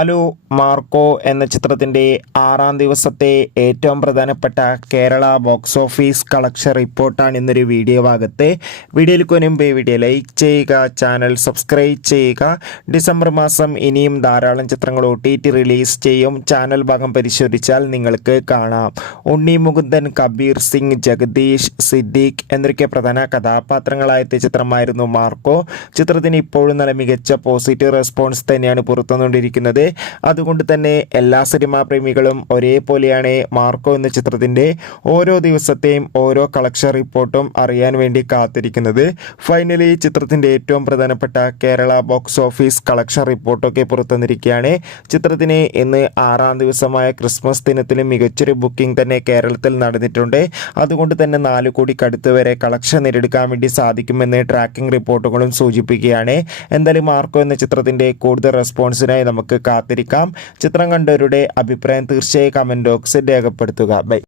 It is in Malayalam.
ഹലോ. മാർക്കോ എന്ന ചിത്രത്തിൻ്റെ 6ാം ദിവസത്തെ ഏറ്റവും പ്രധാനപ്പെട്ട കേരള ബോക്സ് ഓഫീസ് കളക്ഷൻ റിപ്പോർട്ടാണ് ഇന്നൊരു വീഡിയോ ഭാഗത്ത്. വീഡിയോയിലേക്ക് മുൻപ് വീഡിയോ ലൈക്ക് ചെയ്യുക, ചാനൽ സബ്സ്ക്രൈബ് ചെയ്യുക. ഡിസംബർ മാസം ഇനിയും ധാരാളം ചിത്രങ്ങൾ OTT റിലീസ് ചെയ്യും. ചാനൽ ഭാഗം പരിശോധിച്ചാൽ നിങ്ങൾക്ക് കാണാം. ഉണ്ണി മുകുന്ദൻ, കബീർ സിംഗ്, ജഗദീഷ്, സിദ്ദീഖ് എന്നൊക്കെ പ്രധാന കഥാപാത്രങ്ങളായെത്തിയ ചിത്രമായിരുന്നു മാർക്കോ. ചിത്രത്തിന് ഇപ്പോഴും നല്ല മികച്ച പോസിറ്റീവ് റെസ്പോൺസ് തന്നെയാണ് പുറത്തുവന്നുകൊണ്ടിരിക്കുന്നത്. അതുകൊണ്ട് തന്നെ എല്ലാ സിനിമാ പ്രേമികളും ഒരേപോലെയാണ് മാർക്കോ എന്ന ചിത്രത്തിൻ്റെ ഓരോ ദിവസത്തെയും ഓരോ കളക്ഷൻ റിപ്പോർട്ടും അറിയാൻ വേണ്ടി കാത്തിരിക്കുന്നത്. ഫൈനലി ചിത്രത്തിൻ്റെ ഏറ്റവും പ്രധാനപ്പെട്ട കേരള ബോക്സ് ഓഫീസ് കളക്ഷൻ റിപ്പോർട്ടൊക്കെ പുറത്തുവന്നിരിക്കുകയാണ്. ചിത്രത്തിന് ഇന്ന് 6ാം ദിവസമായ ക്രിസ്മസ് ദിനത്തിൽ മികച്ചൊരു ബുക്കിംഗ് തന്നെ കേരളത്തിൽ നടന്നിട്ടുണ്ട്. അതുകൊണ്ട് തന്നെ 4 കോടിക്കടുത്ത് വരെ കളക്ഷൻ നേടിയെടുക്കാൻ വേണ്ടി സാധിക്കുമെന്ന് ട്രാക്കിംഗ് റിപ്പോർട്ടുകളും സൂചിപ്പിക്കുകയാണ്. എന്തായാലും മാർക്കോ എന്ന ചിത്രത്തിൻ്റെ കൂടുതൽ റെസ്പോൺസിനായി നമുക്ക് കാത്തിരിക്കാം. ചിത്രം കണ്ടവരുടെ അഭിപ്രായം തീർച്ചയായും കമൻറ്റ് ബോക്സിൽ രേഖപ്പെടുത്തുക. ബൈ.